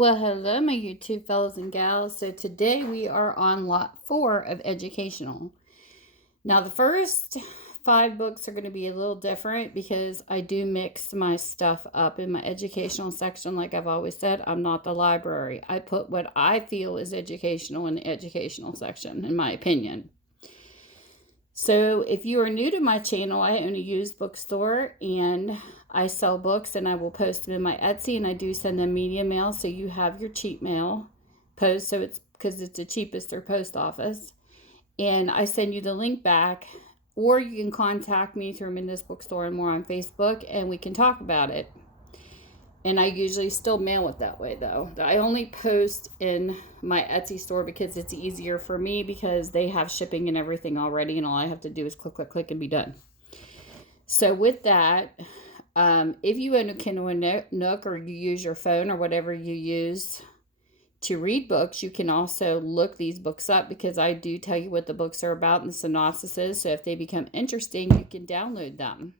Well, hello, my YouTube fellas and gals. So today we are on lot 4 of Educational. Now, the first 5 books are going to be a little different because I do mix my stuff up in my educational section. Like I've always said, I'm not the library. I put what I feel is educational in the educational section, in my opinion. So if you are new to my channel, I own a used bookstore and I sell books and I will post them in my Etsy, and I do send them media mail, so you have your cheap mail post, so it's because it's the cheapest through post office. And I send you the link back, or you can contact me through Minda's Bookstore and more on Facebook and we can talk about it. And I usually still mail it that way, though. I only post in my Etsy store because it's easier for me because they have shipping and everything already, and all I have to do is click, click, click, and be done. So with that, if you own a Kindle and Nook, or you use your phone or whatever you use to read books, you can also look these books up because I do tell you what the books are about and the synopsises. So if they become interesting, you can download them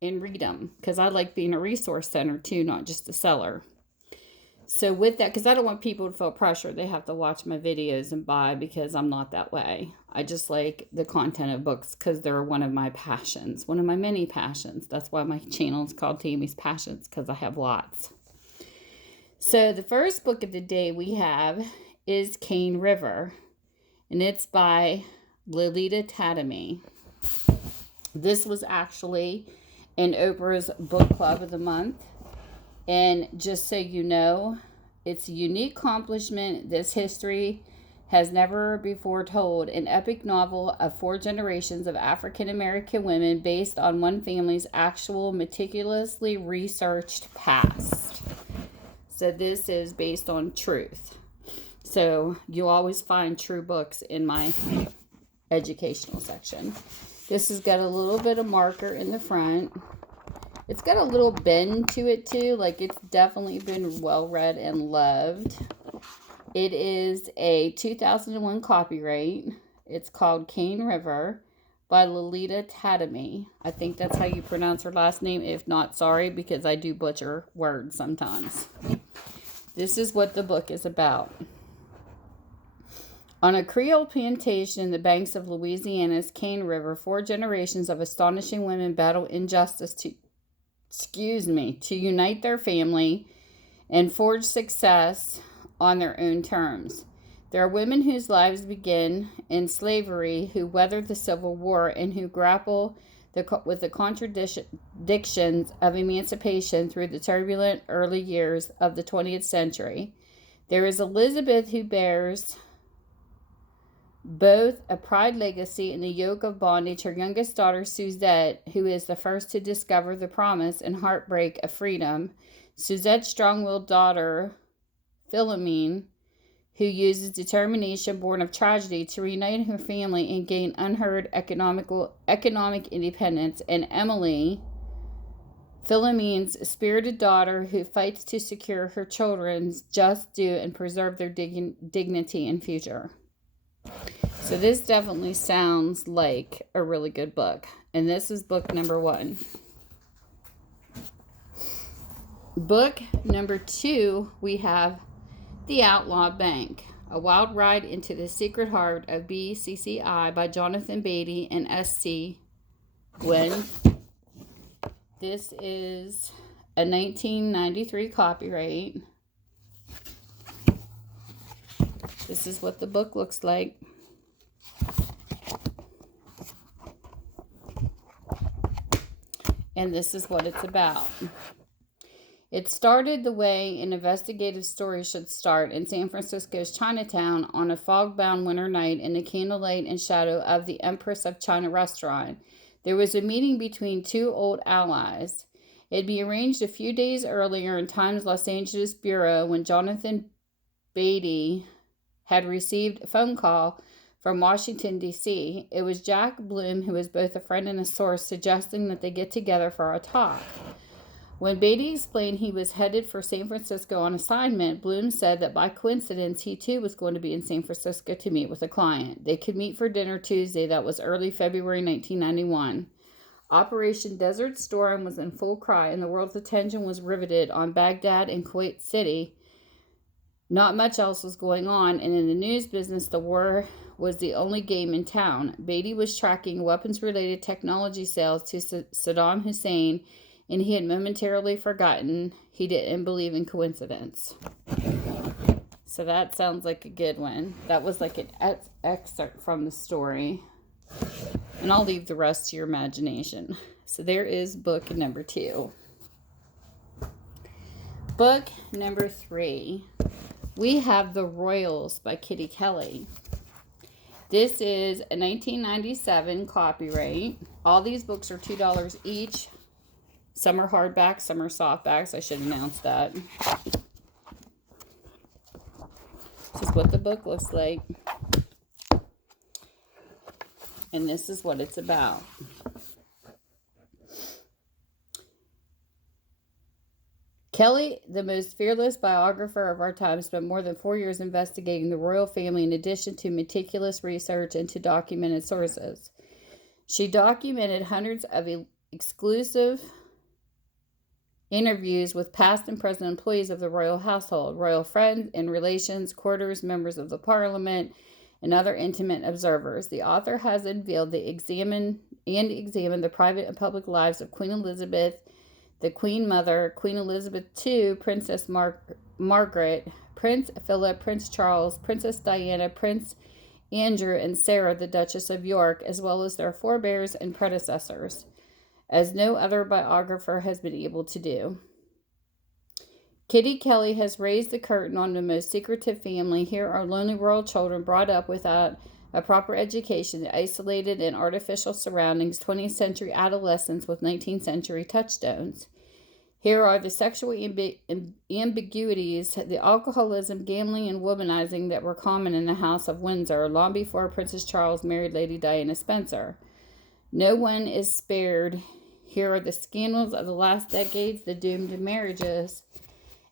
and read them, because I like being a resource center too, not just a seller. So with that, because I don't want people to feel pressure they have to watch my videos and buy, because I'm not that way. I just like the content of books because they're one of my passions, one of my many passions. That's why my channel is called Tammy's Passions, because I have lots. So the first book of the day we have is Cane River, and it's by Lolita Tatamy. This was actually in Oprah's book club of the month. And just so you know, it's a unique accomplishment. This history has never before told. An epic novel of 4 generations of African American women based on one family's actual meticulously researched past. So this is based on truth. So you'll always find true books in my educational section. This has got a little bit of marker in the front. It's got a little bend to it too. Like, it's definitely been well read and loved. It is a 2001 copyright. It's called Cane River by Lolita Tatamy. I think that's how you pronounce her last name. If not, sorry, because I do butcher words sometimes. This is what the book is about. On a Creole plantation in the banks of Louisiana's Cane River, 4 generations of astonishing women battle injustice to unite their family and forge success on their own terms. There are women whose lives begin in slavery, who weather the Civil War, and who grapple with the contradictions of emancipation through the turbulent early years of the 20th century. There is Elizabeth, who bears both a pride legacy and the yoke of bondage. Her youngest daughter, Suzette, who is the first to discover the promise and heartbreak of freedom. Suzette's strong-willed daughter, Philomene, who uses determination born of tragedy to reunite her family and gain unheard economic independence. And Emily, Philomene's spirited daughter, who fights to secure her children's just due and preserve their dignity and future. So this definitely sounds like a really good book. And this is book number 1. Book number 2, we have The Outlaw Bank, A Wild Ride into the Secret Heart of BCCI by Jonathan Beatty and S.C. Gwynn. This is a 1993 copyright. This is what the book looks like. And this is what it's about. It started the way an investigative story should start in San Francisco's Chinatown on a fog-bound winter night in the candlelight and shadow of the Empress of China restaurant. There was a meeting between 2 old allies. It had been arranged a few days earlier in Times Los Angeles bureau when Jonathan Beatty had received a phone call from Washington, D.C. It was Jack Bloom, who was both a friend and a source, suggesting that they get together for a talk. When Beatty explained he was headed for San Francisco on assignment, Bloom said that by coincidence he too was going to be in San Francisco to meet with a client. They could meet for dinner Tuesday, that was early February 1991. Operation Desert Storm was in full cry, and the world's attention was riveted on Baghdad and Kuwait City Not much else was going on, and in the news business, the war was the only game in town. Beatty was tracking weapons-related technology sales to Saddam Hussein, and he had momentarily forgotten he didn't believe in coincidence. So that sounds like a good one. That was like an excerpt from the story. And I'll leave the rest to your imagination. So there is book number 2. Book number 3. We have The Royals by Kitty Kelley. This is a 1997 copyright. All these books are $2 each. Some are hardbacks, some are softbacks. I should announce that. This is what the book looks like. And this is what it's about. Kelley, the most fearless biographer of our time, spent more than 4 years investigating the royal family in addition to meticulous research into documented sources. She documented hundreds of exclusive interviews with past and present employees of the royal household, royal friends and relations, courtiers, members of the parliament, and other intimate observers. The author has unveiled examined the private and public lives of Queen Elizabeth, the Queen Mother, Queen Elizabeth II, Princess Margaret, Prince Philip, Prince Charles, Princess Diana, Prince Andrew, and Sarah, the Duchess of York, as well as their forebears and predecessors, as no other biographer has been able to do. Kitty Kelley has raised the curtain on the most secretive family. Here are lonely rural children brought up without a proper education, isolated in artificial surroundings, 20th century adolescents with 19th century touchstones. Here are the sexual ambiguities, the alcoholism, gambling, and womanizing that were common in the House of Windsor long before Princess Charles married Lady Diana Spencer. No one is spared. Here are the scandals of the last decades, the doomed marriages,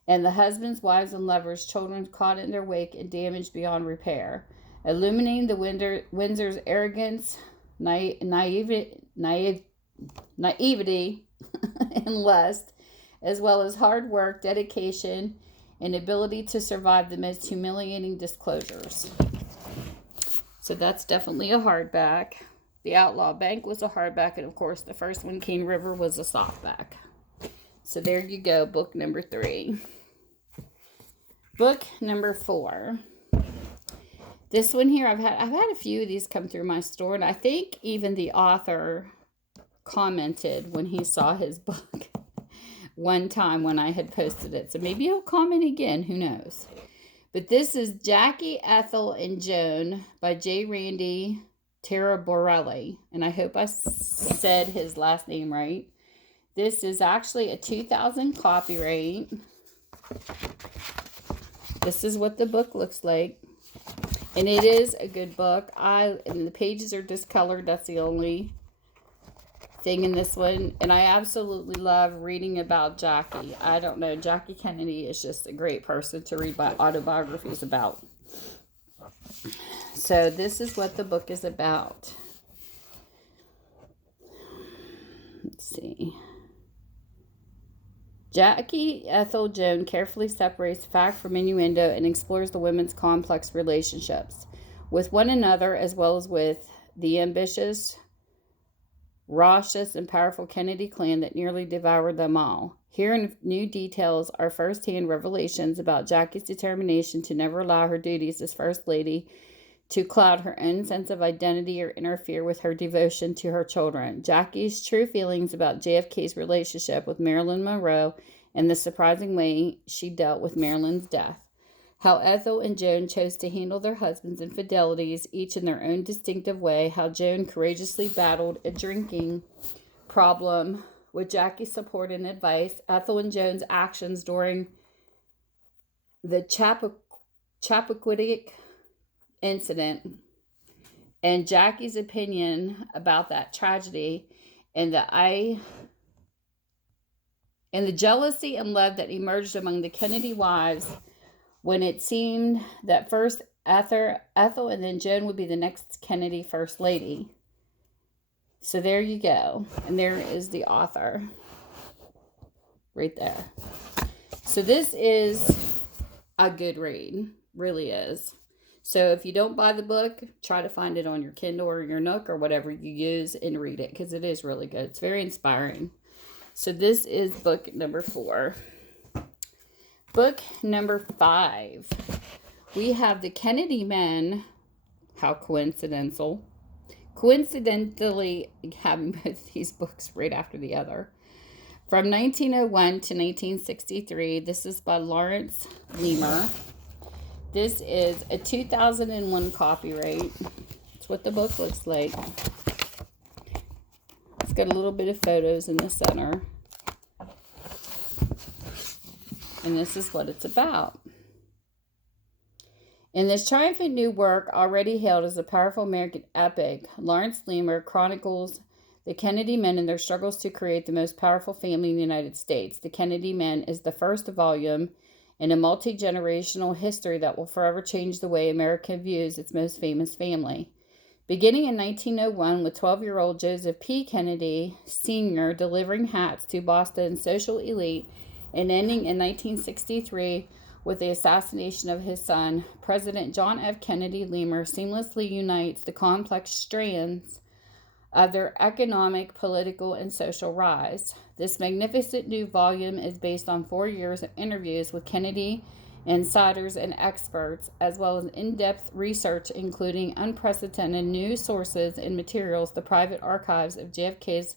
and the husbands, wives, and lovers, children caught in their wake and damaged beyond repair, illuminating the Windsor's arrogance, naivety, and lust, as well as hard work, dedication, and ability to survive the most humiliating disclosures. So that's definitely a hardback. The Outlaw Bank was a hardback, and of course the first one, King River, was a softback. So there you go, book number 3. Book number 4. This one here, I've had a few of these come through my store, and I think even the author commented when he saw his book one time when I had posted it. So maybe he'll comment again, who knows. But this is Jackie, Ethel, and Joan by J. Randy Taraborrelli, and I hope I said his last name right. This is actually a 2000 copyright. This is what the book looks like, and it is a good book. And the pages are discolored. That's the only thing in this one, and I absolutely love reading about Jackie. I don't know, Jackie Kennedy is just a great person to read autobiographies about. So this is what the book is about. Let's see. Jackie Ethel Joan carefully separates fact from innuendo and explores the women's complex relationships with one another as well as with the ambitious, raucous, and powerful Kennedy clan that nearly devoured them all. Here in new details are first-hand revelations about Jackie's determination to never allow her duties as First Lady to cloud her own sense of identity or interfere with her devotion to her children. Jackie's true feelings about JFK's relationship with Marilyn Monroe and the surprising way she dealt with Marilyn's death. How Ethel and Joan chose to handle their husbands' infidelities, each in their own distinctive way. How Joan courageously battled a drinking problem with Jackie's support and advice. Ethel and Joan's actions during the Chappaquiddick incident, and Jackie's opinion about that tragedy, and the jealousy and love that emerged among the Kennedy wives when it seemed that first Ethel and then Joan would be the next Kennedy First Lady. So there you go. And there is the author. Right there. So this is, a good read. Really is. So if you don't buy the book, try to find it on your Kindle or your Nook or whatever you use and read it, because it is really good. It's very inspiring. So this is book number 4. Book number 5. We have The Kennedy Men. How coincidental. Coincidentally having both these books right after the other. From 1901 to 1963. This is by Laurence Leamer. This is a 2001 copyright. That's what the book looks like. It's got a little bit of photos in the center. And this is what it's about. In this triumphant new work, already hailed as a powerful American epic, Laurence Leamer chronicles the Kennedy men and their struggles to create the most powerful family in the United States. The Kennedy Men is the first volume in a multi-generational history that will forever change the way America views its most famous family. Beginning in 1901 with 12-year-old Joseph P. Kennedy Sr. delivering hats to Boston's social elite, and ending in 1963 with the assassination of his son, President John F. Kennedy Leamer seamlessly unites the complex strands of their economic, political, and social rise. This magnificent new volume is based on 4 years of interviews with Kennedy insiders and experts, as well as in-depth research including unprecedented new sources and materials, the private archives of JFK's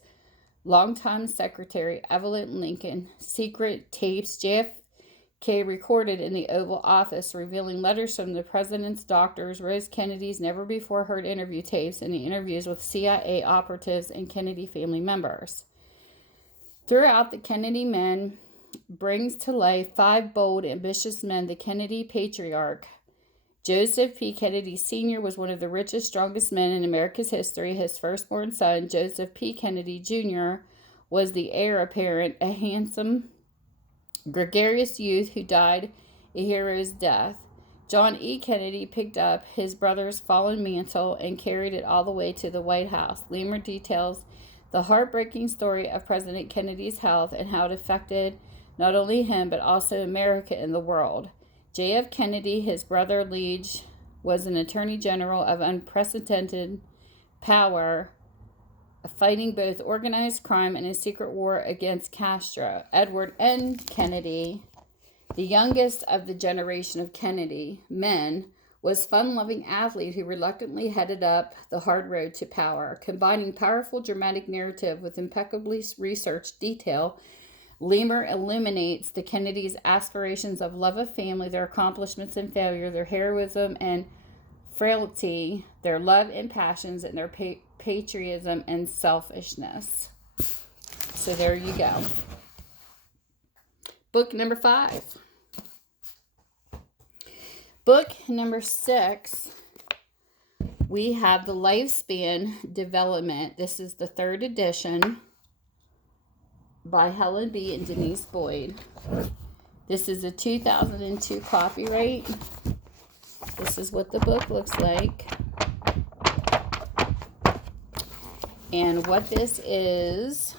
longtime secretary Evelyn Lincoln, secret tapes JFK recorded in the Oval Office, revealing letters from the president's doctors, Rose Kennedy's never-before-heard interview tapes, and the interviews with CIA operatives and Kennedy family members. Throughout, the Kennedy Men brings to life 5 bold, ambitious men. The Kennedy patriarch, Joseph P. Kennedy Sr., was one of the richest, strongest men in America's history. His firstborn son, Joseph P. Kennedy Jr., was the heir apparent, a handsome, gregarious youth who died a hero's death. John E. Kennedy picked up his brother's fallen mantle and carried it all the way to the White House. Leamer details the heartbreaking story of President Kennedy's health and how it affected not only him but also America and the world. J.F. Kennedy, his brother Liege, was an attorney general of unprecedented power, fighting both organized crime and a secret war against Castro. Edward N. Kennedy, the youngest of the generation of Kennedy men, was a fun-loving athlete who reluctantly headed up the hard road to power. Combining powerful dramatic narrative with impeccably researched detail, Leamer illuminates the Kennedys' aspirations of love of family, their accomplishments and failure, their heroism and frailty, their love and passions, and their patriotism and selfishness. So there you go. Book number 5. Book number 6, we have The Lifespan Development. This is the 3rd edition by Helen B. and Denise Boyd. This is a 2002 copyright. This is what the book looks like. And what this is,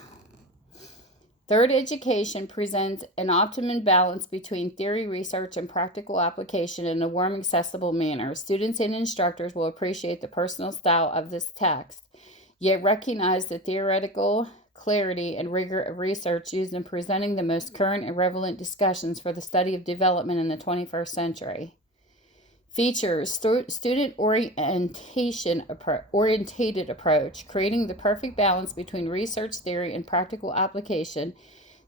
Third Education presents an optimum balance between theory, research, and practical application in a warm, accessible manner. Students and instructors will appreciate the personal style of this text, yet recognize the theoretical clarity and rigor of research used in presenting the most current and relevant discussions for the study of development in the 21st century. Features student orientated approach, creating the perfect balance between research, theory, and practical application.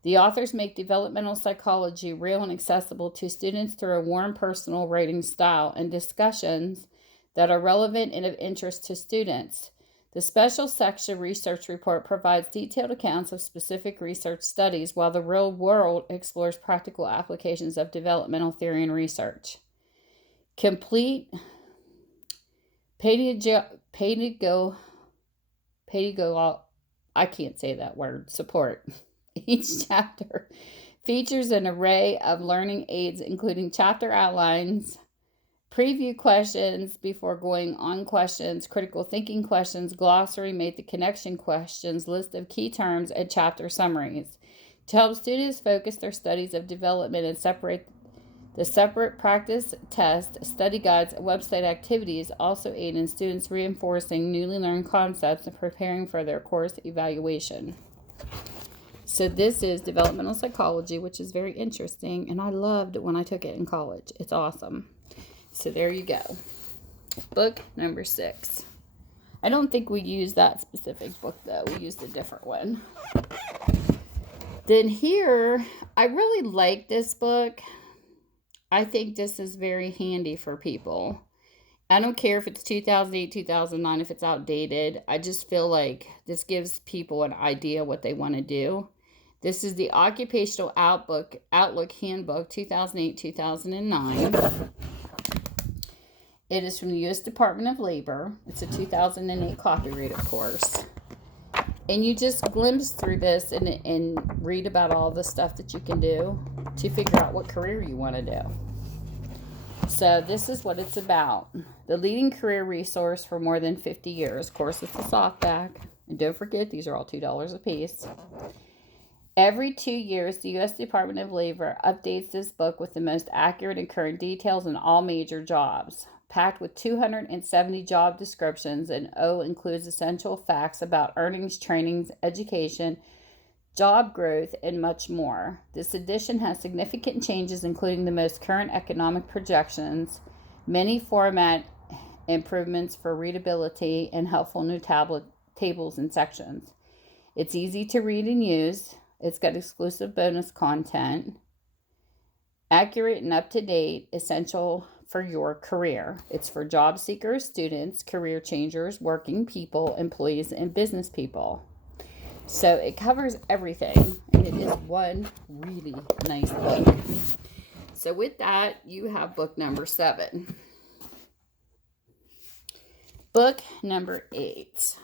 The authors make developmental psychology real and accessible to students through a warm, personal writing style and discussions that are relevant and of interest to students. The special section research report provides detailed accounts of specific research studies, while the real world explores practical applications of developmental theory and research. Complete pedagogical, I can't say that word, support. Each chapter features an array of learning aids, including chapter outlines, preview questions before going on questions, critical thinking questions, glossary, make the connection questions, list of key terms, and chapter summaries to help students focus their studies of development and separate The separate practice tests, study guides, and website activities also aid in students reinforcing newly learned concepts and preparing for their course evaluation. So this is developmental psychology, which is very interesting, and I loved it when I took it in college. It's awesome. So there you go. Book number 6. I don't think we used that specific book, though. We used a different one. Then here, I really like this book. I think this is very handy for people. I don't care if it's 2008, 2009, if it's outdated. I just feel like this gives people an idea what they want to do. This is the Occupational Outlook Handbook, 2008-2009. It is from the U.S. Department of Labor. It's a 2008 copyright, of course. And you just glimpse through this and read about all the stuff that you can do to figure out what career you want to do. So this is what it's about. The leading career resource for more than 50 years. Of course, it's a softback. And don't forget, these are all $2 a piece. Every 2 years, the U.S. Department of Labor updates this book with the most accurate and current details on all major jobs. Packed with 270 job descriptions, and O includes essential facts about earnings, trainings, education, job growth, and much more. This edition has significant changes, including the most current economic projections, many format improvements for readability, and helpful new tables and sections. It's easy to read and use. It's got exclusive bonus content, accurate and up-to-date, essential for your career. It's for job seekers, students, career changers, working people, employees, and business people. So it covers everything, and it is one really nice book. So with that, you have book number 7. Book number 8.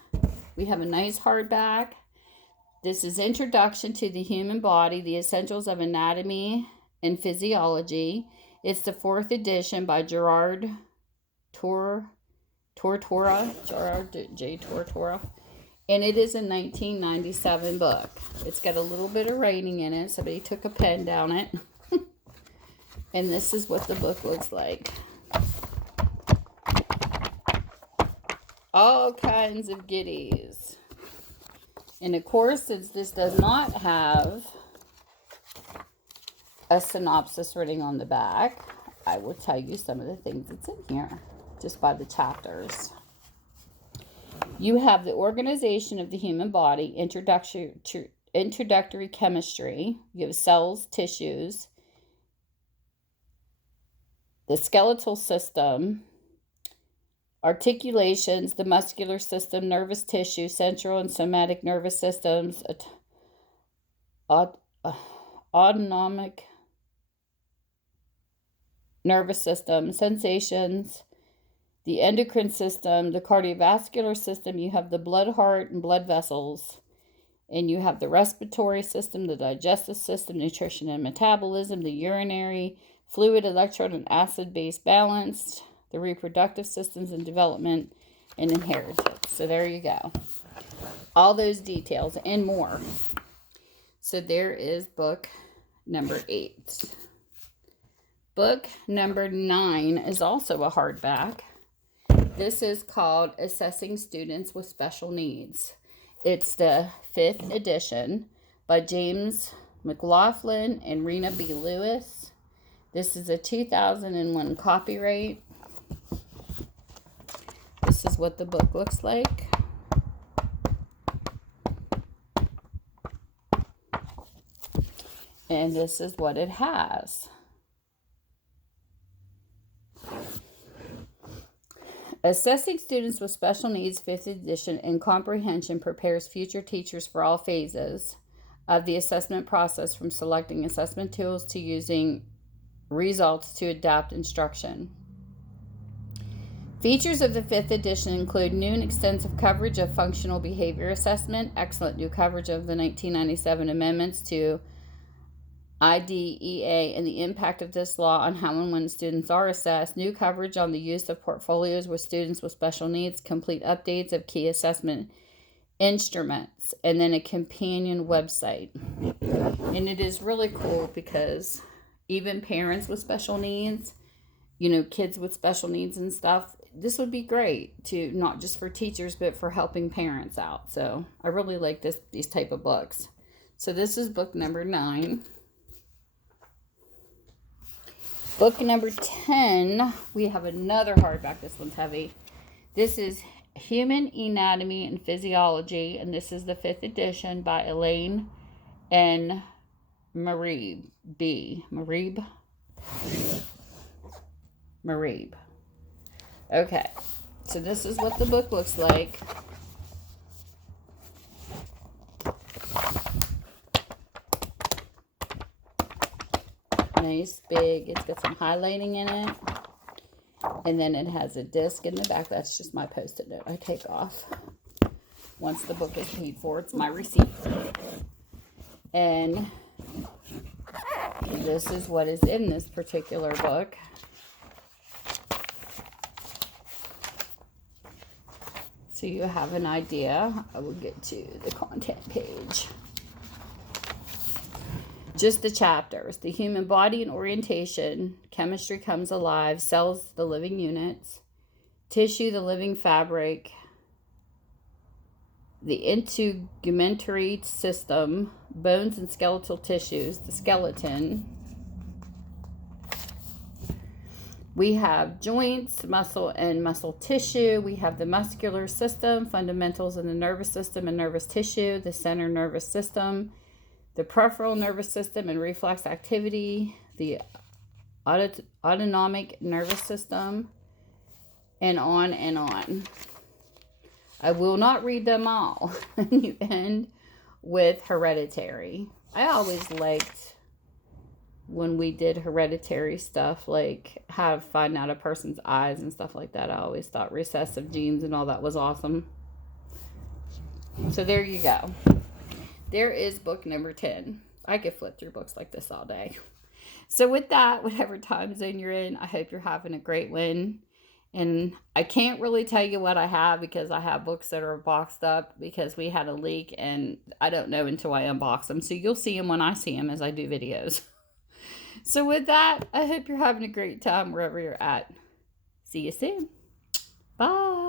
We have a nice hardback. This is Introduction to the Human Body, the Essentials of Anatomy and Physiology. It's the 4th edition by Gerard Tortora, Gerard J. Tortora, and it is a 1997 book. It's got a little bit of writing in it. Somebody took a pen down it, and this is what the book looks like. All kinds of goodies. And of course, since this does not have a synopsis written on the back, I will tell you some of the things that's in here just by the chapters. You have the organization of the human body, introductory chemistry. You have cells, tissues, the skeletal system, articulations, the muscular system, nervous tissue, central and somatic nervous systems, autonomic nervous system, sensations, the endocrine system, the cardiovascular system. You have the blood, heart, and blood vessels. And you have the respiratory system, the digestive system, nutrition and metabolism, the urinary, fluid, electrode, and acid-base balance, the reproductive systems and development, and inheritance. So there you go. All those details and more. So there is book number 8. Book number 9 is also a hardback. This is called Assessing Students with Special Needs. It's the 5th edition by James McLoughlin and Rena B. Lewis. This is a 2001 copyright. This is what the book looks like. And this is what it has. Assessing Students with Special Needs, 5th edition, and comprehension prepares future teachers for all phases of the assessment process, from selecting assessment tools to using results to adapt instruction. Features of the 5th edition include new and extensive coverage of functional behavior assessment, excellent new coverage of the 1997 amendments to IDEA and the impact of this law on how and when students are assessed, new coverage on the use of portfolios with students with special needs, complete updates of key assessment instruments, and then a companion website. And it is really cool because even parents with special needs, you know, kids with special needs and stuff. This would be great to, not just for teachers, but for helping parents out. So I really like these type of books. So this is book number 9. Book number 10, we have another hardback. This one's heavy. This is Human Anatomy and Physiology, and this is the 5th edition by Elaine and Marieb. Marieb. Okay, so this is what the book looks like. Nice, big. It's got some highlighting in it. And then it has a disc in the back. That's just my Post-it note I take off. Once the book is paid for, it's my receipt. And this is what is in this particular book. So you have an idea. I will get to the content page. Just the chapters. The human body and orientation. Chemistry comes alive. Cells, the living units. Tissue, the living fabric. The integumentary system. Bones and skeletal tissues. The skeleton. We have joints, muscle, and muscle tissue. We have the muscular system, fundamentals in the nervous system and nervous tissue, the center nervous system, the peripheral nervous system and reflex activity, the autonomic nervous system, and on and on. I will not read them all. You end with hereditary. I always liked when we did hereditary stuff, like how to find out a person's eyes and stuff like that. I always thought recessive genes and all that was awesome. So there you go. There is book number 10. I could flip through books like this all day. So with that, whatever time zone you're in, I hope you're having a great one. And I can't really tell you what I have because I have books that are boxed up because we had a leak and I don't know until I unbox them. So you'll see them when I see them as I do videos. So with that, I hope you're having a great time wherever you're at. See you soon. Bye.